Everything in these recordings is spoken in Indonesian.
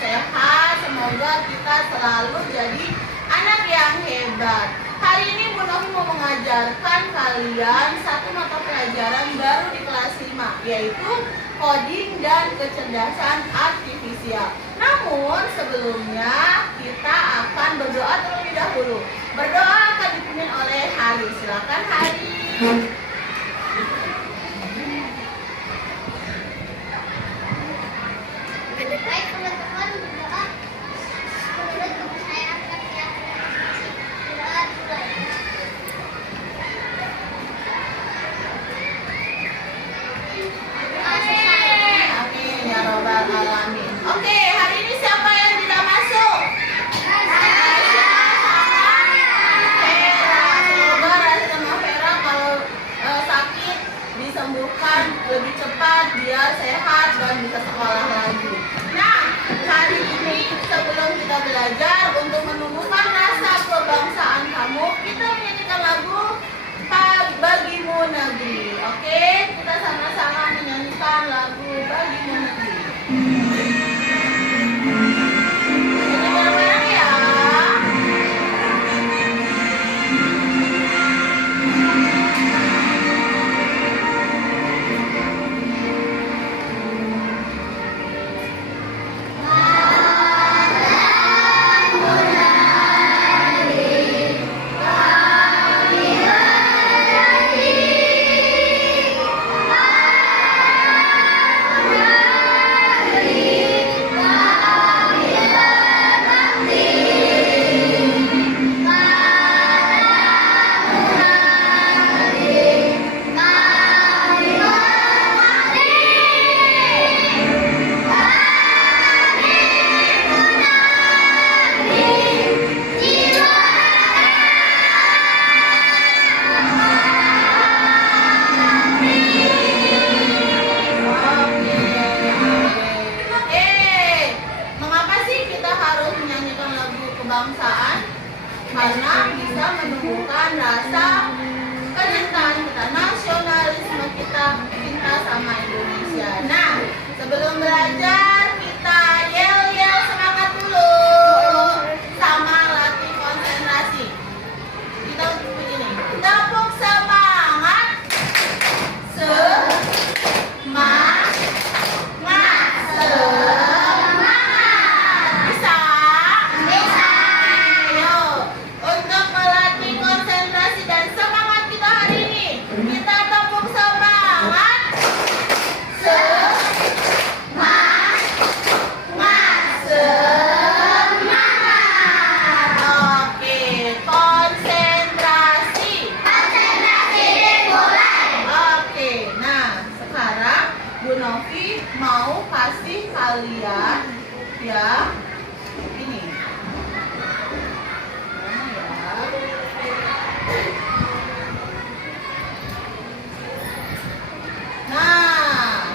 sehat. Semoga kita selalu jadi anak yang hebat. Hari ini Bu Novi mau mengajarkan kalian satu mata pelajaran baru di kelas 5, yaitu coding dan kecerdasan artifisial. Namun sebelumnya kita akan berdoa terlebih dahulu. Berdoa akan dipimpin oleh Hari. Silakan Hari. Baik teman-teman, berdoa. Menurut kepercayaan ya. Berdoa mulai. Berdoa selesai. Amin ya robbal alamin. Oke, hari ini siapa yang tidak masuk? Vera. Semoga Rasa sama Vera kalau sakit disembuhkan lebih cepat, biar sehat dan bisa sekolah lagi. Nah, hari ini sebelum kita belajar untuk menumbuhkan rasa kebangsaan kamu, kita menyanyikan lagu Bagimu Negeri. Oke, kita sama-sama menyanyikan lagu Bagimu Negeri. Nyanyi bareng-bareng ya. Mengapa sih kita harus menyanyikan lagu kebangsaan? Karena bisa menumbuhkan rasa kecintaan kita, nasionalisme kita, cinta sama Indonesia. Nah, sebelum belajar kita yel-yel semangat dulu, sama latih konsentrasi. Kita begini, tepuk semangat, semangat. Bisa? Ayo, untuk melatih konsentrasi dan semangat kita hari ini, kita tepuk semangat. Semangat. Oke, konsentrasi. Konsentrasi dimulai. Oke, nah sekarang Bu Novi mau kasih kalian ya ini. Mana ya? Nah,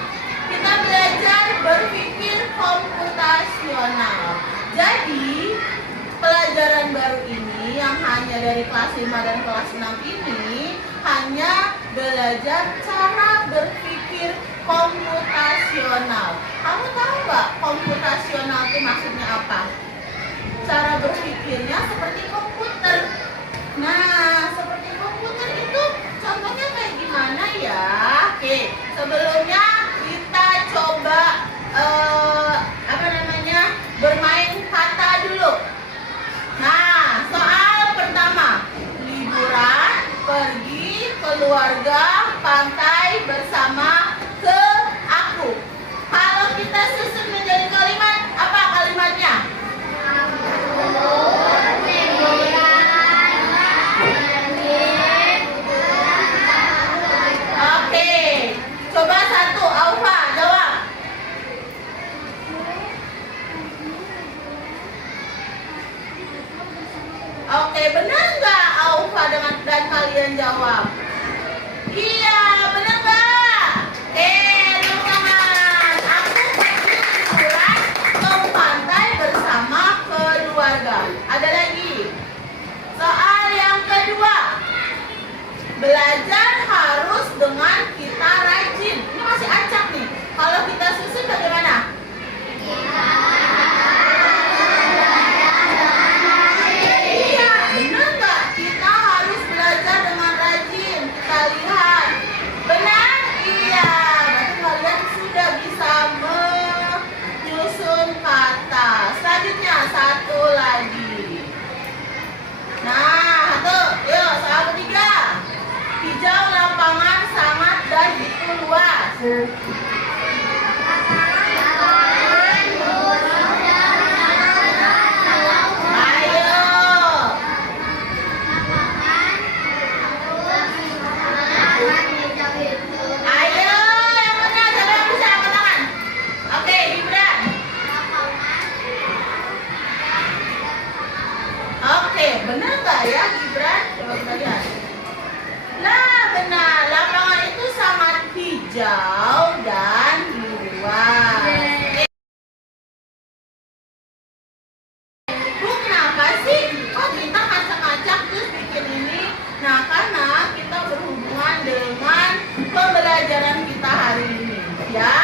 kita belajar berpikir komputasional. Jadi, pelajaran baru ini yang hanya dari kelas 5 dan kelas 6 ini hanya belajar cara berpikir komputasional. Kamu tahu nggak komputasional itu maksudnya apa? Cara berpikirnya seperti komputer. Nah, seperti komputer itu contohnya kayak gimana ya? Oke, sebelumnya kita coba bermain kata dulu. Nah, soal pertama, liburan, pergi, keluarga, pantai bersama ke aku. Kalau kita susun menjadi kalimat, apa kalimatnya? Oke, coba satu, Aufa, jawab. Oke, benar nggak Aufa dan kalian jawab? Iya, benar nggak? Tepuk tangan. Aku pergi liburan ke pantai bersama keluarga. Ada lagi. Soal yang kedua, belajar harus dengan kita rajin. Ini masih acak nih. Kalau kita susun bagaimana? Ayo. Ayo, yang benar. Siapa yang bisa angkat tangan? Oke, Gibran. Oke, benar nggak ya Gibran? Coba kita lihat. Nah, benar. Lapangan itu sangat hijau dan luas. Bu, kenapa sih? Kok kita ngacak-ngacak terus bikin ini? Nah, karena kita berhubungan dengan pembelajaran kita hari ini. Ya,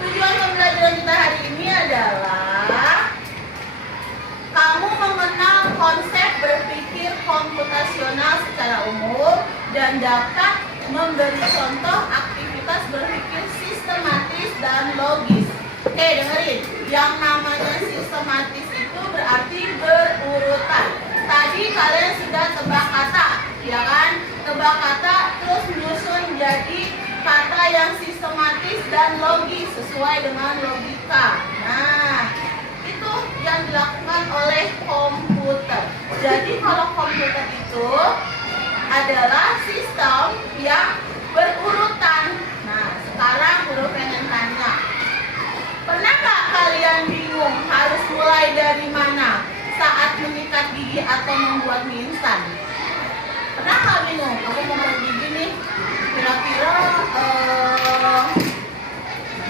tujuan pembelajaran kita hari ini adalah kamu mengenal konsep berpikir komputasional secara umum dan dapat memberi contoh aktivitas berpikir sistematis dan logis. Oke, dengerin. Yang namanya sistematis itu berarti berurutan. Tadi kalian sudah tebak kata, ya kan? Tebak kata terus menyusun jadi kata yang sistematis dan logis sesuai dengan logika. Nah, itu yang dilakukan oleh komputer. Jadi kalau komputer itu adalah sistem yang berurutan. Nah, sekarang Guru pengen tanya, pernah nggak kalian bingung harus mulai dari mana saat menyikat gigi atau membuat mie instan? Pernah nggak bingung? Aku mau buat gigi nih, kira-kira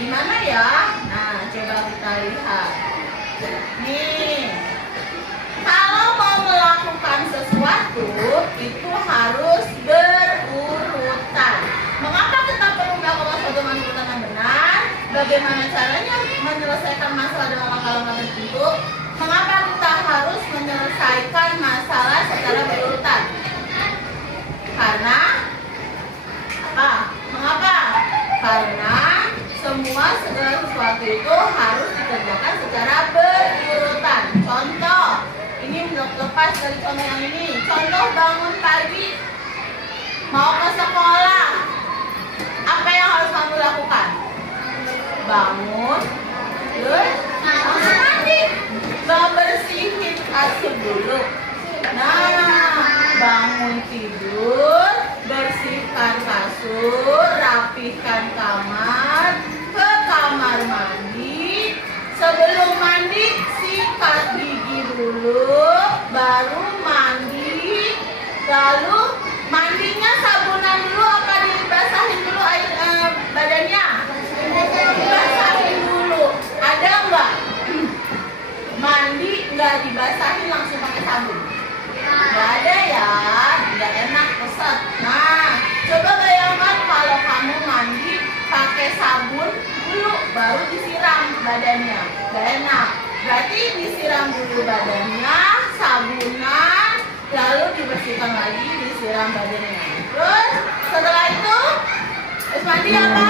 gimana ya? Nah, coba kita lihat. Nih, kalau mau melakukan sesuatu itu harus berurutan. Mengapa kita perlu melakukan sesuatu dengan urutan yang benar? Bagaimana caranya menyelesaikan masalah dengan langkah-langkah tertentu? Mengapa kita harus menyelesaikan masalah secara berurutan? Karena apa? Mengapa? Karena semua segala sesuatu itu harus dikerjakan secara berurutan. Contoh, ini lepas dari contoh yang ini. Contoh bangun pagi, mau ke sekolah. Apa yang harus kamu lakukan? Bangun, terus langsung mandi. Bersihin kasur dulu. Nah, bangun tidur, bersihkan kasur, rapihkan kamar, ke kamar mandi. Sebelum mandi, sikat gigi dulu, baru mandi. Lalu mandinya sabunan dulu apa dibasahin dulu air badannya? Dibasahin dulu. Ada nggak? Mandi nggak dibasahin langsung pakai sabun? Nggak ada ya, nggak enak, kesat. Nah, coba bayangkan kalau kamu mandi pakai sabun dulu, baru disiram badannya. Nggak enak. Berarti disiram dulu badannya, sabunan, lalu dibersihkan lagi, disiram badannya. Terus setelah itu, terus mandi apa?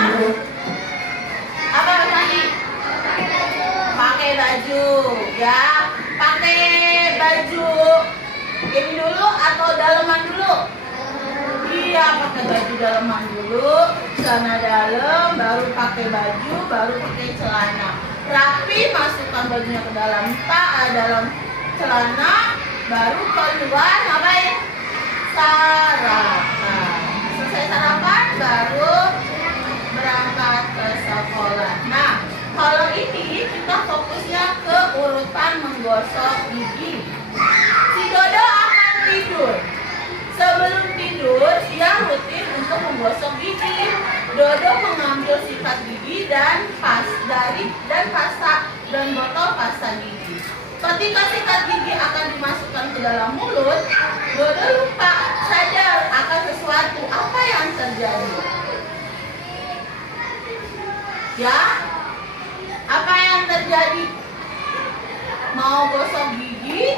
Apa mandi? Pakai baju, ya. Pakai baju ini dulu atau daleman dulu? Iya, pakai baju daleman dulu, celana dalam, baru pakai baju, baru pakai celana. Rapi, masukkan bajunya ke dalam dalam celana, baru keluar ngapain? Sarapan. Selesai sarapan, baru berangkat ke sekolah. Nah, kalau ini kita fokusnya ke urutan menggosok gigi. Si Dodo akan tidur. Sebelum tidur, dia rutin untuk menggosok gigi. Dodo mengambil sikat gigi dan pasta dan botol pasta gigi. Ketika sikat gigi akan dimasukkan ke dalam mulut, Dodo lupa sadar akan sesuatu. Apa yang terjadi? Ya, apa yang terjadi? Mau gosok gigi,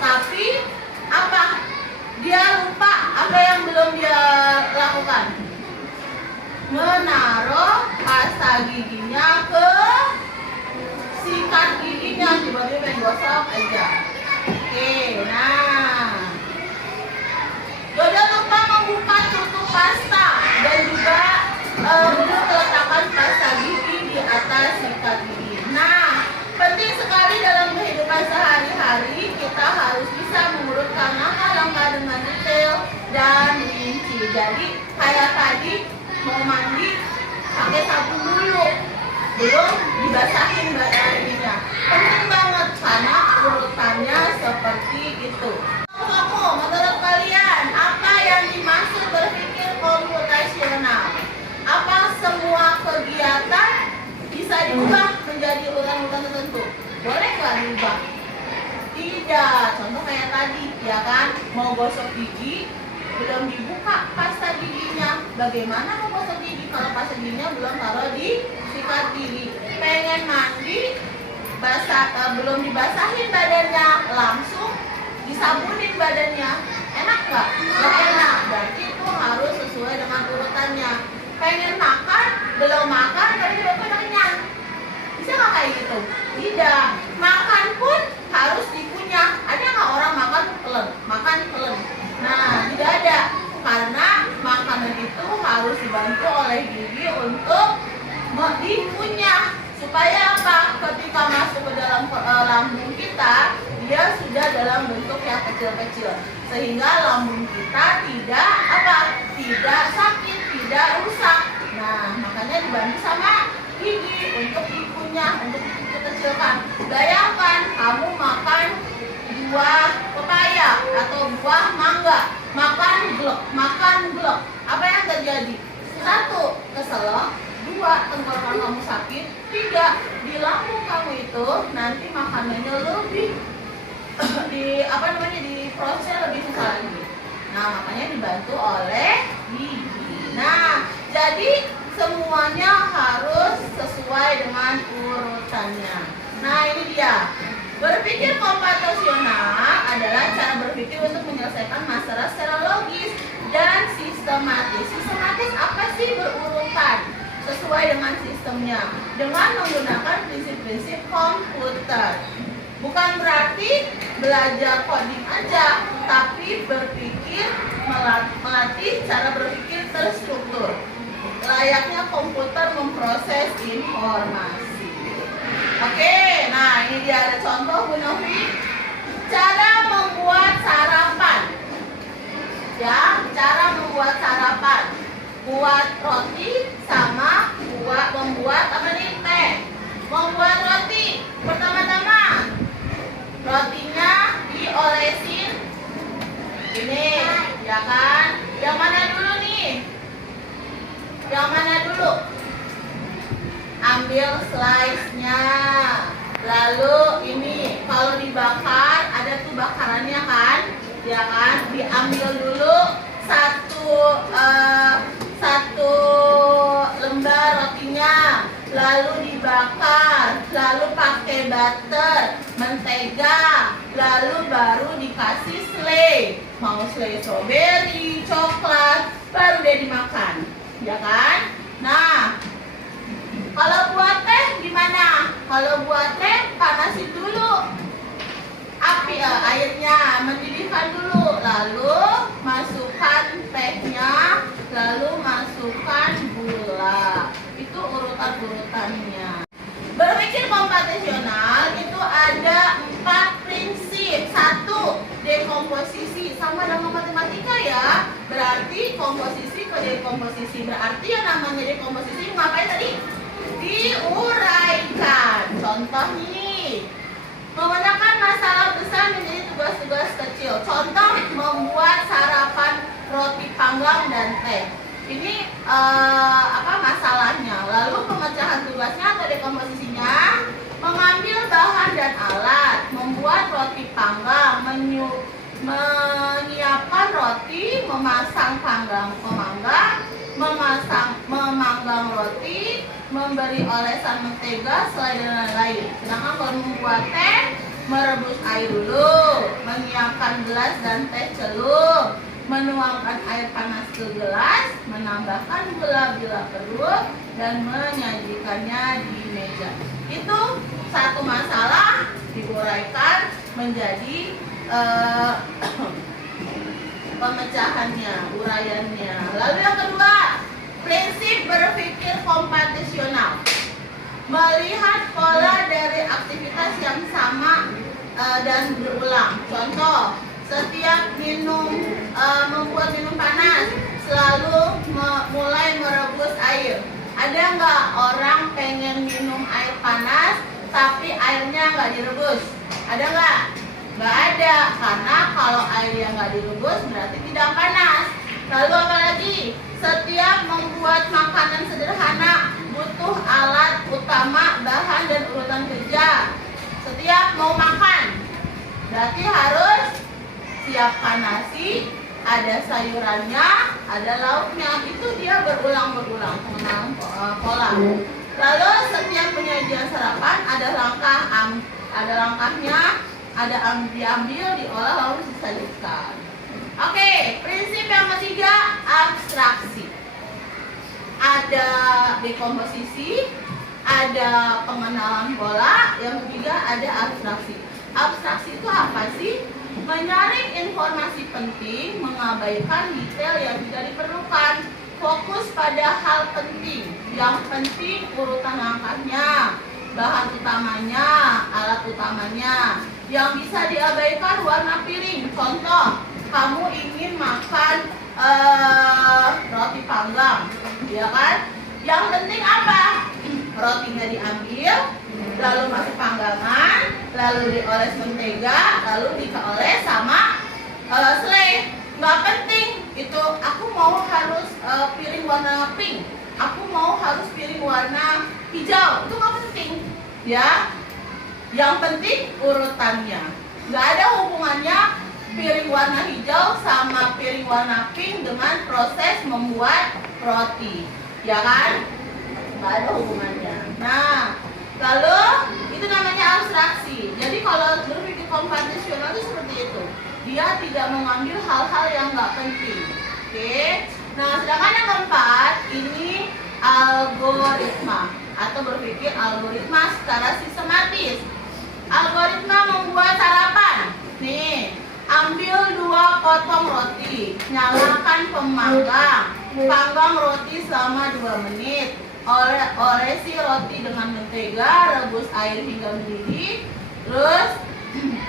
tapi apa? Dia lupa apa yang belum dia lakukan. Menaruh pasta giginya ke sikat giginya, tiba-tiba pengen gosok aja. Oke, nah Dodo lupa membuka tutup pasta dan juga belum meletakkan Jadi kayak tadi mau mandi pakai sabun dulu, belum dibasahin badannya. Penting banget karena urutannya seperti itu. Kamu, menurut kalian apa yang dimaksud berpikir komputasional? Apa semua kegiatan bisa diubah menjadi urutan-urutan tertentu? Boleh nggak diubah? Tidak. Contoh kayak tadi, ya kan? Mau gosok gigi, belum dibuka pasta giginya. Bagaimana mau gosok gigi kalau pasta giginya belum taruh di sikat gigi? Pengen mandi, belum dibasahin badannya, langsung disabunin badannya. Enak nggak? Nggak enak. Berarti itu harus sesuai dengan urutannya. Pengen makan, belum makan, tapi udah kenyang. Bisa nggak kayak gitu? Tidak. Makan pun harus dikunyah. Ada nggak orang makan telan? Makan telan. Nah, tidak ada. Karena makanan itu harus dibantu oleh gigi untuk dikunyah. Supaya apa? Ketika masuk ke dalam lambung kita, dia sudah dalam bentuk yang kecil-kecil. Sehingga lambung kita tidak apa? Tidak sakit, tidak rusak. Nah, makanya dibantu sama gigi untuk dikunyah, untuk dikecilkan. Bayangkan kamu makan buah pepaya atau buah mangga, makan glek. Apa yang terjadi? 1, keselak. 2, tenggorokan kamu sakit. 3, di lambung kamu itu nanti makanannya lebih diprosesnya lebih susah lagi. Nah, makanya dibantu oleh gigi. Nah, jadi semuanya harus sesuai dengan urutannya. Nah, ini dia. Berpikir komputasional adalah cara berpikir untuk menyelesaikan masalah secara logis dan sistematis. Sistematis apa sih? Berurutan sesuai dengan sistemnya dengan menggunakan prinsip-prinsip komputer. Bukan berarti belajar coding aja, tapi berpikir, melatih cara berpikir terstruktur. Layaknya komputer memproses informasi. Oke, nah ini dia ada contoh Bu Novi. Cara membuat sarapan. Ya, cara membuat sarapan. Buat roti sama membuat apa nih? Teh. Membuat roti. Pertama-tama rotinya diolesin. Ini, ya kan? Yang mana dulu nih? Yang mana dulu? Ambil slice-nya. Lalu ini kalau dibakar ada tuh bakarannya kan? Ya kan? Diambil dulu satu lembar rotinya, lalu dibakar, lalu pakai butter, mentega, lalu baru dikasih selai. Mau selai strawberry, coklat, baru deh dimakan, ya kan? Nah, kalau buat teh gimana? Kalau buat teh panasin dulu airnya, mendidihkan dulu, lalu masukkan tehnya, lalu masukkan gula. Itu urutan-urutannya. Berpikir komputasional itu ada 4 prinsip. 1, dekomposisi. Sama dengan matematika ya. Berarti komposisi ke dekomposisi. Berarti yang namanya dekomposisi ngapain tadi? Diuraikan. Contoh nih, memecahkan masalah besar menjadi tugas-tugas kecil. Contoh, membuat sarapan roti panggang dan teh. Ini masalahnya. Lalu pemecahan tugasnya atau dekomposisinya, mengambil bahan dan alat, membuat roti panggang, menyiapkan roti, memanggang roti, memberi olesan mentega, selai dan lain-lain. Sedangkan kalau membuat teh, merebus air dulu, menyiapkan gelas dan teh celup, menuangkan air panas ke gelas, menambahkan gula bila perlu, dan menyajikannya di meja. Itu satu masalah diuraikan menjadi pemecahannya, uraiannya. Lalu yang kedua, prinsip berpikir komputasional. Melihat pola dari aktivitas yang sama dan berulang. Contoh, setiap membuat minum panas, selalu mulai merebus air. Ada nggak orang pengen minum air panas tapi airnya nggak direbus? Ada nggak? Nggak ada, karena kalau air yang nggak direbus berarti tidak panas. Lalu apa lagi? Setiap membuat makanan sederhana butuh alat utama, bahan, dan urutan kerja. Setiap mau makan berarti harus siapkan nasi, ada sayurannya, ada lauknya. Itu dia berulang-berulang pengenalan pola. Lalu setiap penyajian sarapan ada langkahnya, ada diambil, diolah, lalu disajikan. Oke, prinsip yang ketiga, abstraksi. Ada dekomposisi, ada pengenalan pola, yang ketiga ada abstraksi. Abstraksi itu apa sih? Menyaring informasi penting, mengabaikan detail yang tidak diperlukan. Fokus pada hal penting. Yang penting urutan langkahnya, bahan utamanya, alat utamanya. Yang bisa diabaikan warna piring. Contoh, kamu ingin makan roti panggang, ya kan? Yang penting apa? Rotinya diambil, lalu masuk panggangan, lalu dioles mentega, lalu dioles sama selai. Nggak penting itu aku mau harus piring warna pink, aku mau harus piring warna hijau, itu nggak penting, ya. Yang penting urutannya. Nggak ada hubungannya piring warna hijau sama piring warna pink dengan proses membuat roti, ya kan? Nggak ada hubungannya. Nah, lalu itu namanya abstraksi. Jadi kalau berpikir komputasional itu seperti itu. Dia tidak mengambil hal-hal yang nggak penting. Oke. Nah, sedangkan yang keempat ini algoritma atau berpikir algoritma secara sistematis. Algoritma membuat sarapan. Nih, ambil 2 potong roti, nyalakan pemanggang, panggang roti selama 2 menit. Olesi roti dengan mentega, rebus air hingga mendidih. Terus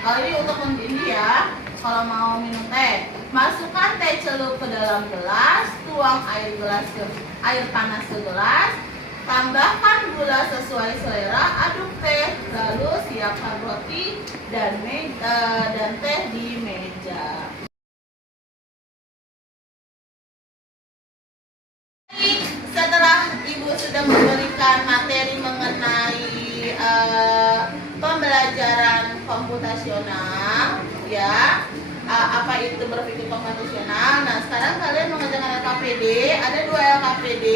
kalau ini untuk mendidih ya. Kalau mau minum teh, masukkan teh celup ke dalam gelas, tuang air panas ke gelas, tambahkan gula sesuai selera, aduk teh, lalu siapkan roti dan teh di meja. Setelah Ibu sudah memberikan materi mengenai pembelajaran komputasional, ya, apa itu berpikir komputasional. Nah, sekarang kalian mengerjakan LKPD. Ada 2 LKPD,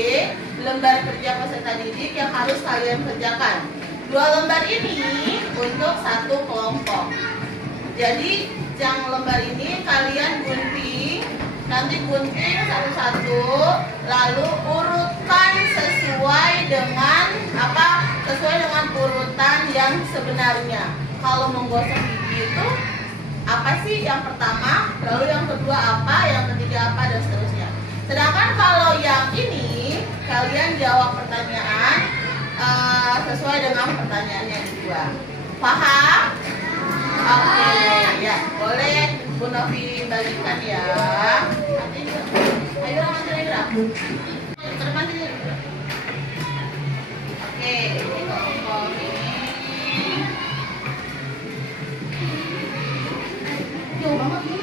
lembar kerja peserta didik yang harus kalian kerjakan. 2 lembar ini untuk 1 kelompok. Jadi yang lembar ini kalian gunting. Nanti gunting satu-satu, lalu urutkan sesuai dengan urutan yang sebenarnya. Kalau menggosok gigi itu apa sih yang pertama, lalu yang kedua apa, yang ketiga apa, dan seterusnya. Sedangkan kalau yang ini kalian jawab pertanyaan sesuai dengan pertanyaan yang kedua. Paham? Oke, ya boleh Bu Novi bagikan ya. Nanti ayo Aira. Ke depan sini. Oke, ini kelompok ini. Jauh banget nih.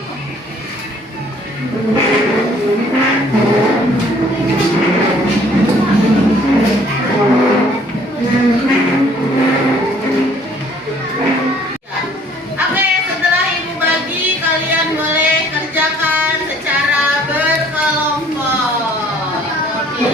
Oke, setelah Ibu bagi, kalian boleh kerjakan secara berkelompok. Oke.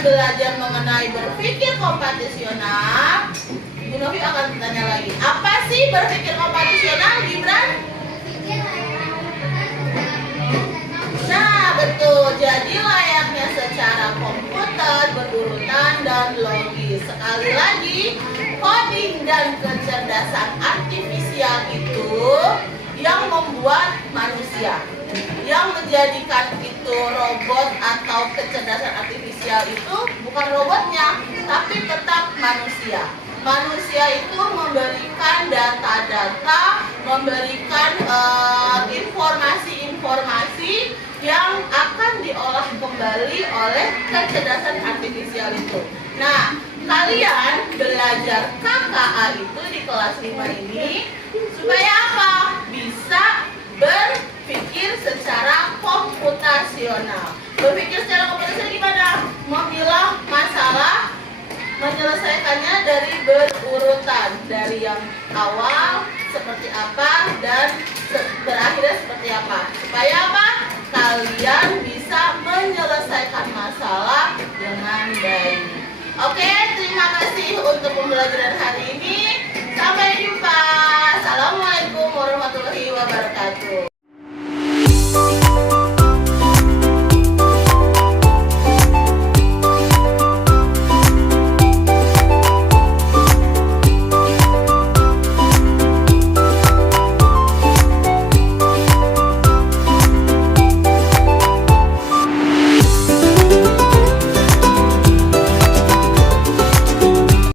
belajar mengenai berpikir kompetisional, Bu Novi akan bertanya lagi. Apa sih berpikir kompetisional, Gibran? Nah, betul. Jadi layaknya secara komputer, berurutan dan logis. Sekali lagi, coding dan kecerdasan artifisial itu yang membuat manusia. Yang menjadikan itu robot atau kecerdasan artifisial itu bukan robotnya, tapi tetap manusia. Manusia itu memberikan data-data, memberikan informasi-informasi yang akan diolah kembali oleh kecerdasan artifisial itu. Nah, kalian belajar KKA itu di kelas 5 ini supaya apa? Bisa berpikir secara komputasional. Berpikir secara komputasional gimana? Memilah masalah, menyelesaikannya dari berurutan, dari yang awal seperti apa dan berakhirnya seperti apa. Supaya apa? Kalian bisa menyelesaikan masalah dengan baik. Oke, terima kasih untuk pembelajaran hari ini. Sampai jumpa. Assalamualaikum warahmatullahi wabarakatuh.